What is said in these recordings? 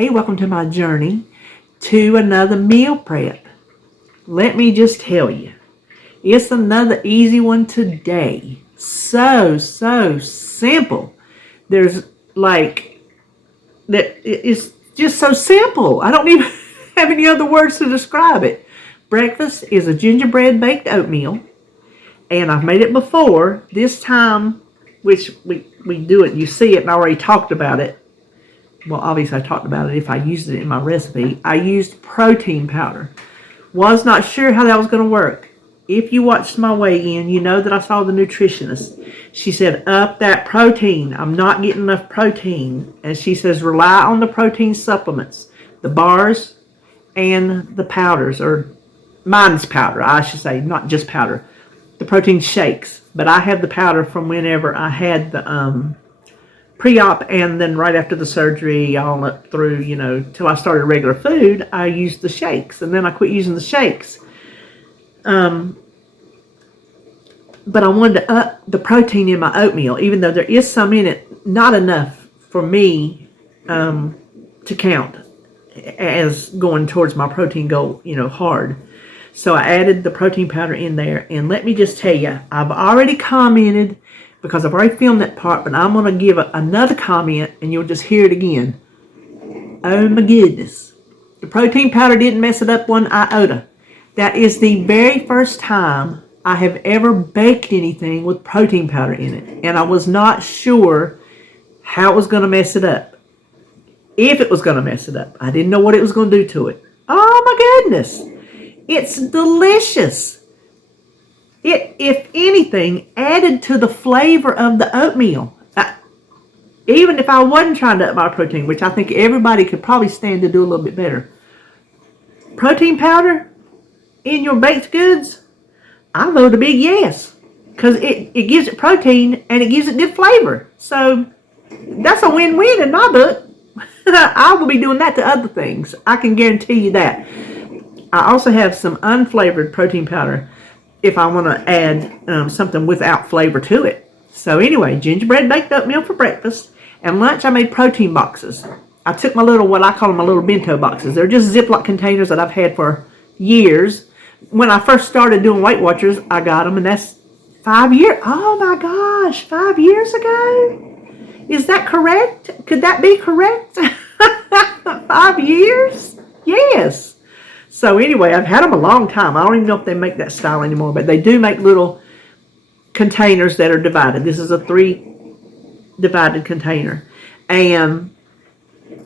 Hey, welcome to my journey to another meal prep. Let me just tell you, it's another easy one today. So simple. There's like, it's just so simple. I don't even have any other words to describe it. Breakfast is a gingerbread baked oatmeal, and I've made it before. This time, which we do it, you see it, and I already talked about it. Well, obviously I talked about it if I used it in my recipe. I used protein powder. Was not sure how that was going to work. If you watched my weigh-in, you know that I saw the nutritionist. She said, up that protein. I'm not getting enough protein. And she says, rely on the protein supplements. The bars and the powders, or mine's powder, I should say, not just powder. The protein shakes. But I had the powder from whenever I had the pre-op, and then right after the surgery, all up through, till I started regular food, I used the shakes, and then I quit using the shakes. But I wanted to up the protein in my oatmeal, even though there is some in it, not enough for me to count as going towards my protein goal, hard. So I added the protein powder in there, and let me just tell you, I've already commented, because I've already filmed that part, but I'm going to give another comment, and you'll just hear it again. Oh my goodness. The protein powder didn't mess it up one iota. That is the very first time I have ever baked anything with protein powder in it. And I was not sure how it was going to mess it up. If it was going to mess it up. I didn't know what it was going to do to it. Oh my goodness. It's delicious. It, if anything, added to the flavor of the oatmeal. Even if I wasn't trying to up my protein, which I think everybody could probably stand to do a little bit better. Protein powder in your baked goods, I vote a big yes. Because it gives it protein and it gives it good flavor. So that's a win-win in my book. I will be doing that to other things. I can guarantee you that. I also have some unflavored protein powder if I want to add something without flavor to it. So anyway, gingerbread baked oatmeal for breakfast. And lunch, I made protein boxes. I took my little, what I call them, my little bento boxes. They're just Ziploc containers that I've had for years. When I first started doing Weight Watchers, I got them, and that's 5 years. Oh my gosh, 5 years ago? Is that correct? Could that be correct? 5 years? Yes. So anyway, I've had them a long time. I don't even know if they make that style anymore, but they do make little containers that are divided. This is a 3 divided container. And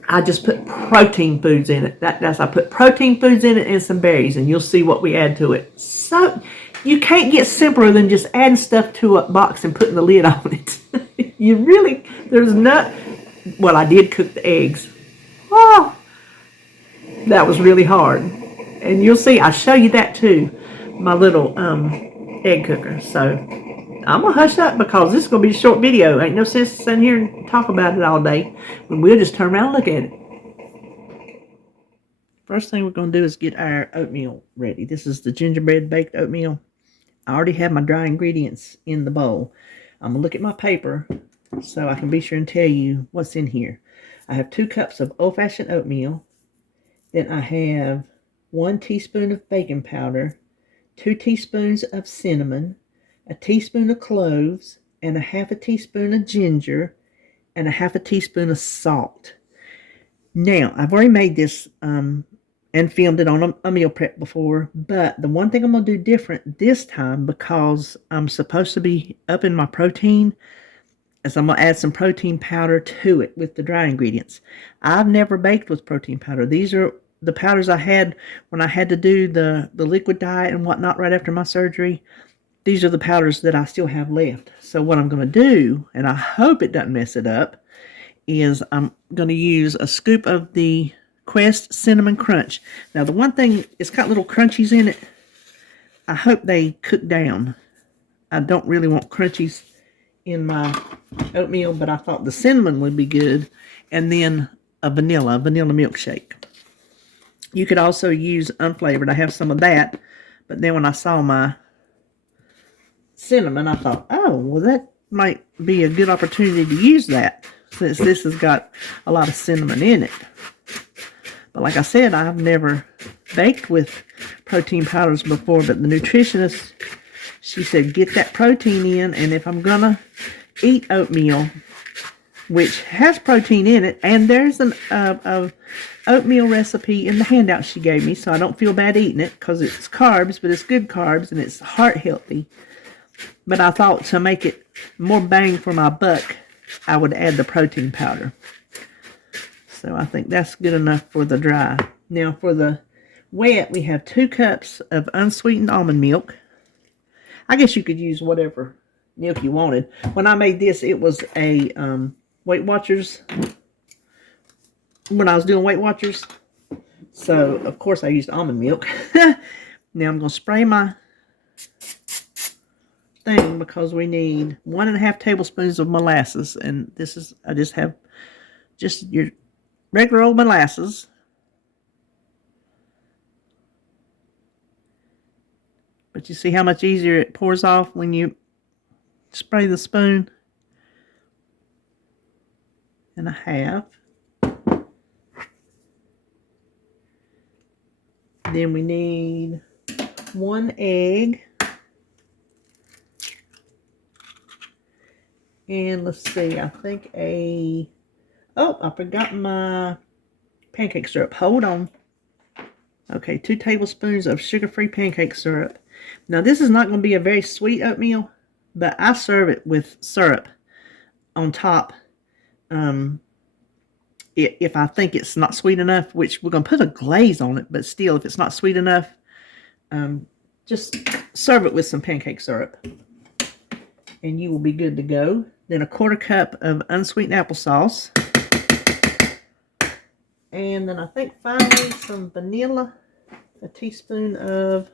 I just put protein foods in it. I put protein foods in it and some berries, and you'll see what we add to it. So you can't get simpler than just adding stuff to a box and putting the lid on it. Well, I did cook the eggs. Oh, that was really hard. And you'll see, I show you that too, my little egg cooker. So I'm going to hush up because this is going to be a short video. Ain't no sense sitting here and talk about it all day. And we'll just turn around and look at it. First thing we're going to do is get our oatmeal ready. This is the gingerbread baked oatmeal. I already have my dry ingredients in the bowl. I'm going to look at my paper so I can be sure and tell you what's in here. I have 2 cups of old-fashioned oatmeal. Then I have 1 teaspoon of baking powder, 2 teaspoons of cinnamon, a teaspoon of cloves, and a half a teaspoon of ginger, and a half a teaspoon of salt. Now, I've already made this and filmed it on a meal prep before, but the one thing I'm going to do different this time, because I'm supposed to be upping my protein, is I'm going to add some protein powder to it with the dry ingredients. I've never baked with protein powder. These are the powders I had when I had to do the liquid diet and whatnot right after my surgery. These are the powders that I still have left. So what I'm going to do, and I hope it doesn't mess it up, is I'm going to use a scoop of the Quest Cinnamon Crunch. Now the one thing, it's got little crunchies in it. I hope they cook down. I don't really want crunchies in my oatmeal, but I thought the cinnamon would be good. And then a vanilla milkshake. You could also use unflavored. I have some of that. But then when I saw my cinnamon, I thought, oh, well, that might be a good opportunity to use that, since this has got a lot of cinnamon in it. But like I said, I've never baked with protein powders before, but the nutritionist, she said, get that protein in, and if I'm gonna eat oatmeal, which has protein in it, and there's an oatmeal recipe in the handout she gave me, so I don't feel bad eating it, because it's carbs, but it's good carbs, and it's heart healthy. But I thought to make it more bang for my buck, I would add the protein powder. So I think that's good enough for the dry. Now for the wet, we have 2 cups of unsweetened almond milk. I guess you could use whatever milk you wanted. When I made this, it was a Weight Watchers. When I was doing Weight Watchers. So, of course, I used almond milk. Now I'm going to spray my thing because we need 1.5 tablespoons of molasses. And this is, I just have just your regular old molasses. But you see how much easier it pours off when you spray the spoon? And a half. Then we need 1 egg. And let's see, I think oh, I forgot my pancake syrup. Hold on. Okay, 2 tablespoons of sugar-free pancake syrup. Now, this is not going to be a very sweet oatmeal, but I serve it with syrup on top. If I think it's not sweet enough, which we're going to put a glaze on it, but still, if it's not sweet enough, just serve it with some pancake syrup, and you will be good to go. Then a 1/4 cup of unsweetened applesauce. And then I think finally some vanilla, a teaspoon of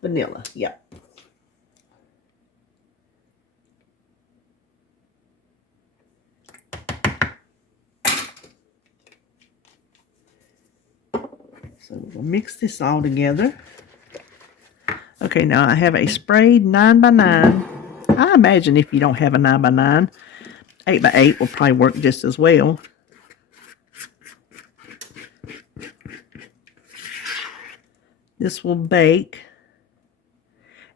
vanilla. Yeah. So we'll mix this all together. Okay, now I have a sprayed 9x9. I imagine if you don't have a 9x9, 8x8 will probably work just as well. This will bake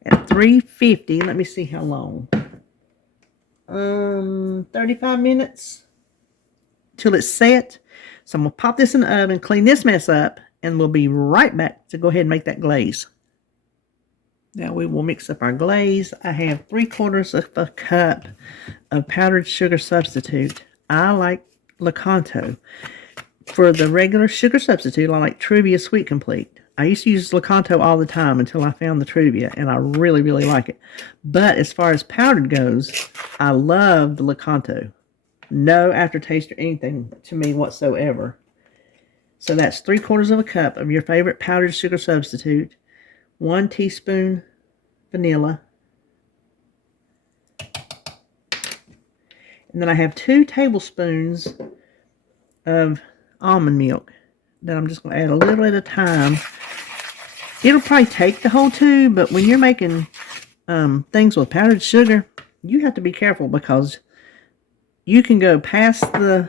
at 350. Let me see how long. 35 minutes till it's set. So I'm going to pop this in the oven, clean this mess up, and we'll be right back to go ahead and make that glaze. Now we will mix up our glaze. I have 3/4 cup of powdered sugar substitute. I like Lakanto. For the regular sugar substitute, I like Truvia Sweet Complete. I used to use Lakanto all the time until I found the Truvia, and I really, really like it. But as far as powdered goes, I love the Lakanto. No aftertaste or anything to me whatsoever. So that's 3/4 cup of your favorite powdered sugar substitute. 1 teaspoon vanilla. And then I have 2 tablespoons of almond milk that I'm just going to add a little at a time. It'll probably take the whole 2, but when you're making things with powdered sugar, you have to be careful because you can go past the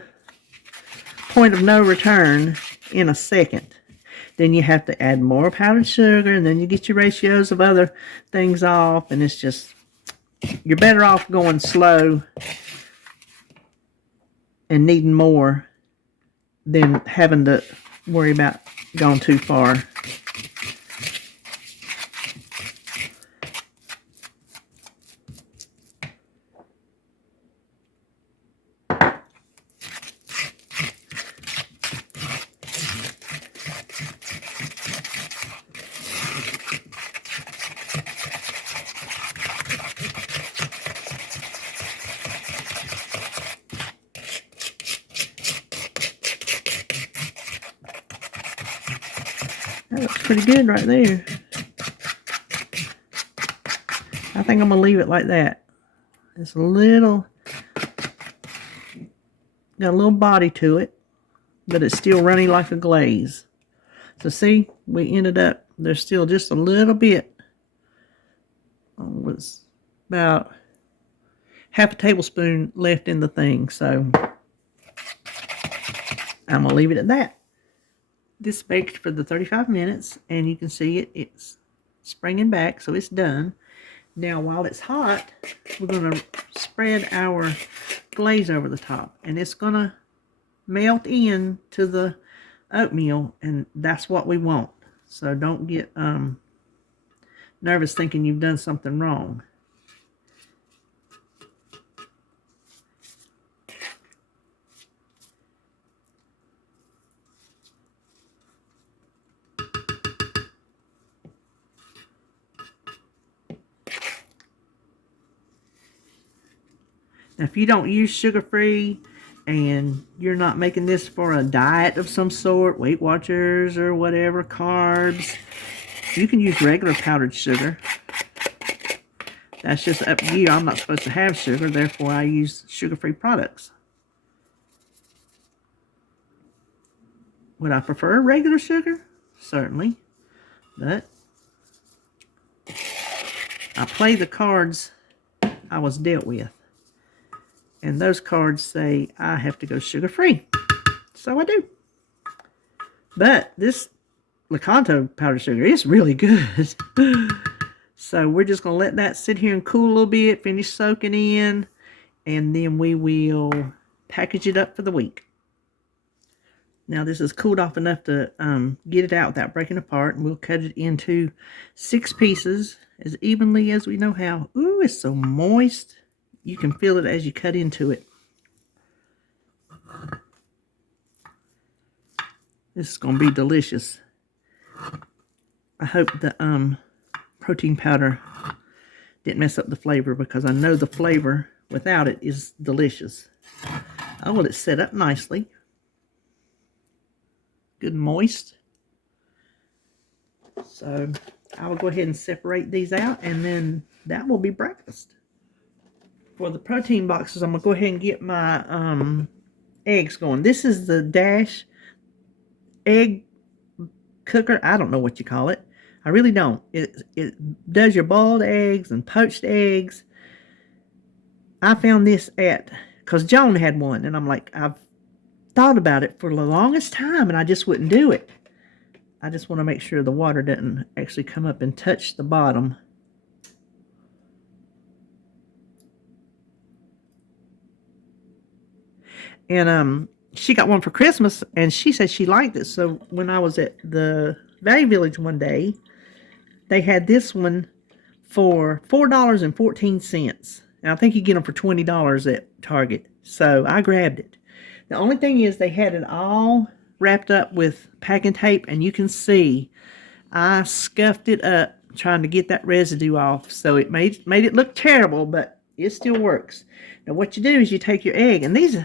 point of no return in a second. Then you have to add more powdered sugar, and then you get your ratios of other things off, and it's just, you're better off going slow and needing more than having to worry about going too far. That looks pretty good right there. I think I'm going to leave it like that. It's a little, got a little body to it, but it's still running like a glaze. So see, we ended up, there's still just a little bit. It was about 1/2 tablespoon left in the thing. So I'm going to leave it at that. This baked for the 35 minutes, and you can see it's springing back, so it's done. Now, while it's hot, we're going to spread our glaze over the top, and it's going to melt in to the oatmeal, and that's what we want. So don't get nervous thinking you've done something wrong. Now, if you don't use sugar-free and you're not making this for a diet of some sort, Weight Watchers or whatever, carbs, you can use regular powdered sugar. That's just up to you. I'm not supposed to have sugar, therefore I use sugar-free products. Would I prefer regular sugar? Certainly. But I play the cards I was dealt with. And those cards say I have to go sugar-free. So I do. But this Lakanto powdered sugar is really good. So we're just going to let that sit here and cool a little bit, finish soaking in, and then we will package it up for the week. Now this is cooled off enough to get it out without breaking apart, and we'll cut it into 6 pieces as evenly as we know how. Ooh, it's so moist. You can feel it as you cut into it. This is going to be delicious. I hope the protein powder didn't mess up the flavor, because I know the flavor without it is delicious. Oh, well, it's set up nicely. Good and moist. So I'll go ahead and separate these out, and then that will be breakfast. For the protein boxes, I'm going to go ahead and get my eggs going. This is the Dash egg cooker. I don't know what you call it. I really don't. It does your boiled eggs and poached eggs. I found this because Joan had one, and I'm like, I've thought about it for the longest time, and I just wouldn't do it. I just want to make sure the water doesn't actually come up and touch the bottom. And she got one for Christmas, and she said she liked it. So when I was at the Valley Village one day, they had this one for $4.14. And I think you get them for $20 at Target. So I grabbed it. The only thing is they had it all wrapped up with packing tape, and you can see I scuffed it up trying to get that residue off. So it made it look terrible, but it still works. Now what you do is you take your egg, and these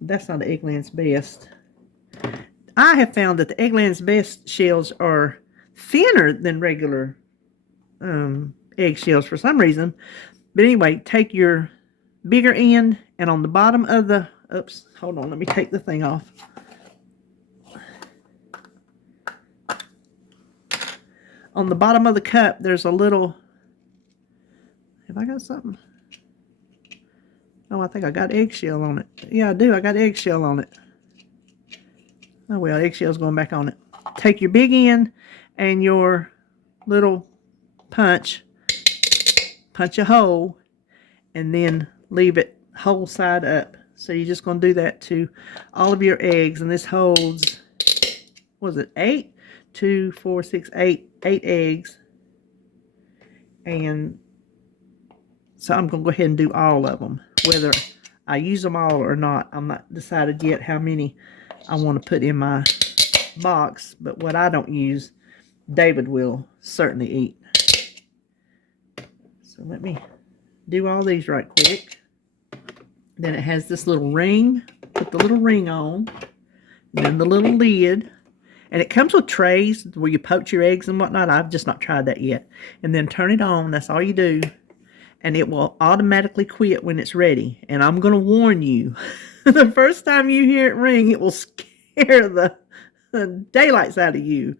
that's not the Eggland's Best. I have found that the Eggland's Best shells are thinner than regular egg shells for some reason. But anyway, take your bigger end, and on the bottom of the, oops, hold on, let me take the thing off. On the bottom of the cup, there's a little, have I got something? Oh, I think I got eggshell on it. Yeah, I do. I got eggshell on it. Oh, well, eggshell's going back on it. Take your big end and your little punch a hole, and then leave it whole side up. So you're just going to do that to all of your eggs, and this holds, what was it, 8? 2, 4, 6, 8 eggs. And so I'm going to go ahead and do all of them. Whether I use them all or not, I'm not decided yet how many I want to put in my box. But what I don't use, David will certainly eat. So let me do all these right quick. Then it has this little ring. Put the little ring on. And then the little lid. And it comes with trays where you poach your eggs and whatnot. I've just not tried that yet. And then turn it on. That's all you do. And it will automatically quit when it's ready. And I'm going to warn you, the first time you hear it ring, it will scare the daylights out of you.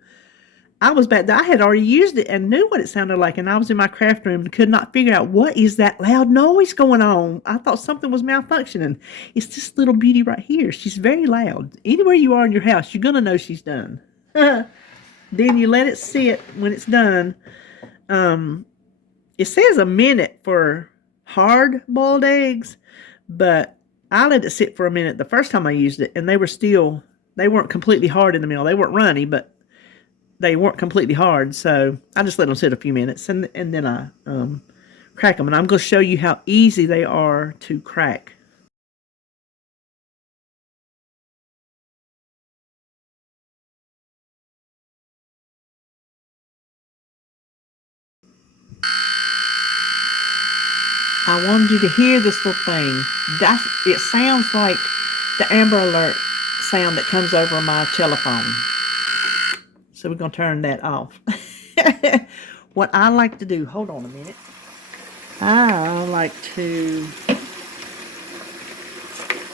I was back there. I had already used it and knew what it sounded like. And I was in my craft room and could not figure out what is that loud noise going on. I thought something was malfunctioning. It's this little beauty right here. She's very loud. Anywhere you are in your house, you're going to know she's done. Then you let it sit when it's done. It says a minute for hard boiled eggs, but I let it sit for a minute the first time I used it, and they weren't completely hard in the middle. They weren't runny, but they weren't completely hard, so I just let them sit a few minutes, and then I crack them. And I'm going to show you how easy they are to crack. I wanted you to hear this little thing. It sounds like the Amber Alert sound that comes over my telephone. So we're going to turn that off. What I like to do, hold on a minute. I like to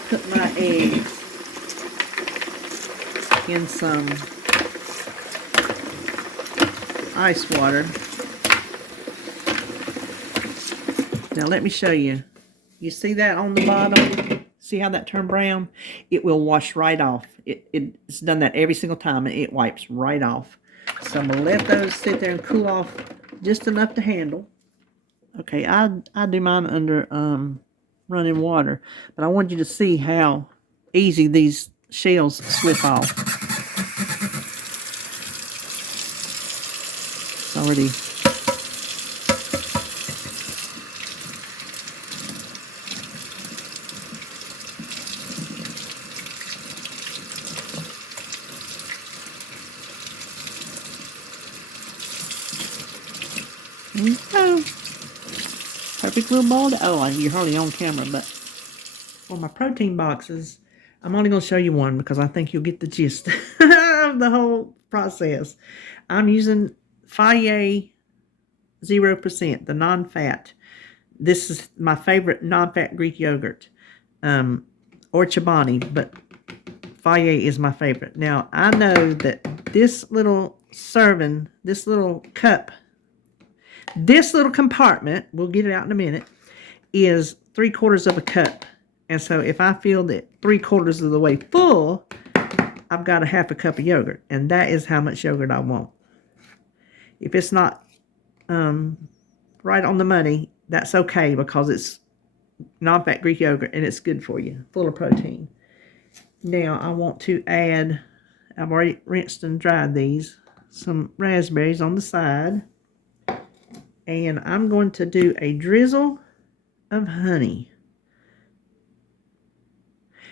put my eggs in some ice water. Now let me show you. You see that on the bottom? See how that turned brown? It will wash right off. It's done that every single time, and it wipes right off. So I'm going to let those sit there and cool off just enough to handle. Okay, I do mine under running water, but I want you to see how easy these shells slip off. It's already oh, perfect little bowl. Oh, you're hardly on camera, but for my protein boxes, I'm only going to show you one because I think you'll get the gist of the whole process. I'm using Fage 0%, the non-fat. This is my favorite non-fat Greek yogurt, or Chobani, but Fage is my favorite. Now, I know that this little serving, this little cup, this little compartment, we'll get it out in a minute, is 3/4 of a cup. And so if I feel that 3/4 of the way full, I've got a half a cup of yogurt. And that is how much yogurt I want. If it's not right on the money, that's okay because it's non-fat Greek yogurt and it's good for you, full of protein. Now I want to add, I've already rinsed and dried these, some raspberries on the side. And I'm going to do a drizzle of honey.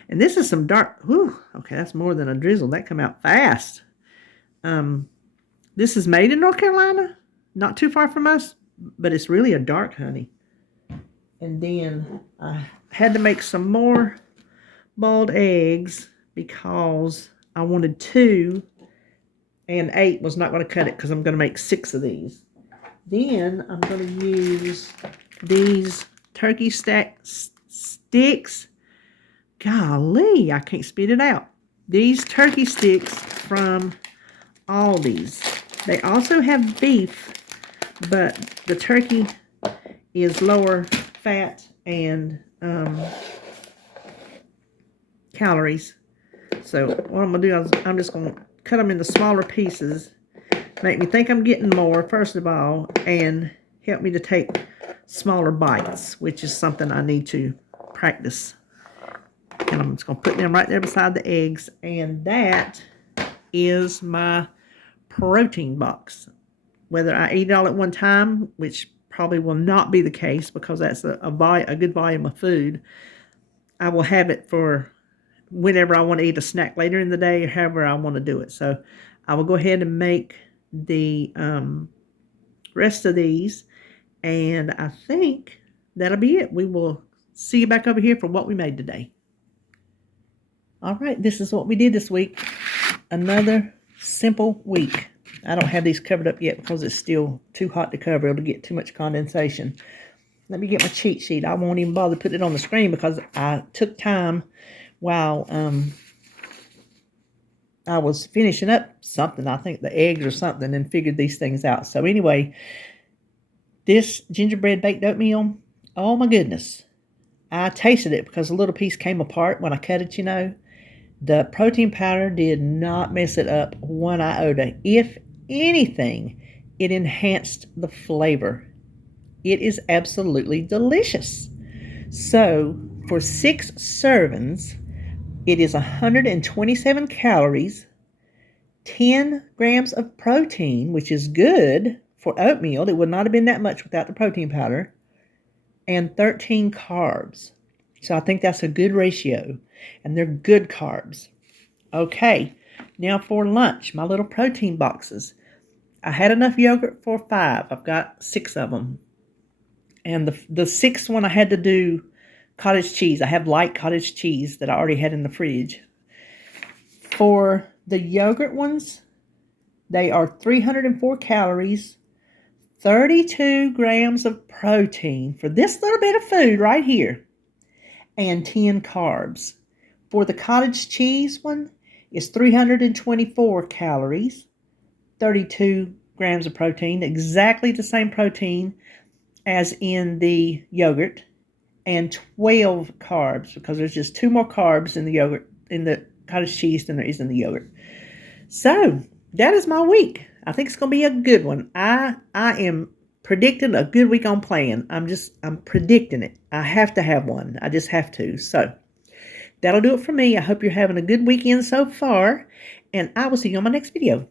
And this is some dark, whew, okay, that's more than a drizzle. That come out fast. This is made in North Carolina, not too far from us, but it's really a dark honey. And then I had to make some more boiled eggs because I wanted 2, and 8 was not going to cut it because I'm going to make 6 of these. Then I'm going to use these turkey sticks. Golly, I can't spit it out. These turkey sticks from Aldi's. They also have beef, but the turkey is lower fat and calories. So what I'm going to do is I'm just going to cut them into smaller pieces. Make me think I'm getting more, first of all, and help me to take smaller bites, which is something I need to practice. And I'm just going to put them right there beside the eggs. And that is my protein box. Whether I eat it all at one time, which probably will not be the case because that's a good volume of food, I will have it for whenever I want to eat a snack later in the day or however I want to do it. So I will go ahead and make the rest of these, and I think that'll be it. We will see you back over here for what we made today. All right, this is what we did this week. Another simple week. I don't have these covered up yet because it's still too hot to cover. It'll get too much condensation. Let me get my cheat sheet. I won't even bother putting it on the screen because I took time while I was finishing up something, I think the eggs or something, and figured these things out. So anyway, this gingerbread baked oatmeal, oh my goodness. I tasted it because a little piece came apart when I cut it, The protein powder did not mess it up one iota. If anything, it enhanced the flavor. It is absolutely delicious. So, for 6 servings, it is 127 calories, 10 grams of protein, which is good for oatmeal. It would not have been that much without the protein powder, and 13 carbs. So I think that's a good ratio, and they're good carbs. Okay, now for lunch, my little protein boxes. I had enough yogurt for 5. I've got 6 of them. And the 6th one I had to do cottage cheese. I have light cottage cheese that I already had in the fridge. For the yogurt ones, they are 304 calories, 32 grams of protein for this little bit of food right here, and 10 carbs. For the cottage cheese one, it's 324 calories, 32 grams of protein, exactly the same protein as in the yogurt, and 12 carbs, because there's just 2 more carbs in the yogurt, in the cottage cheese, than there is in the yogurt. So that is my week. I think it's going to be a good one. I am predicting a good week on plan. I'm predicting it. I have to have one. I just have to. So that'll do it for me. I hope you're having a good weekend so far, and I will see you on my next video.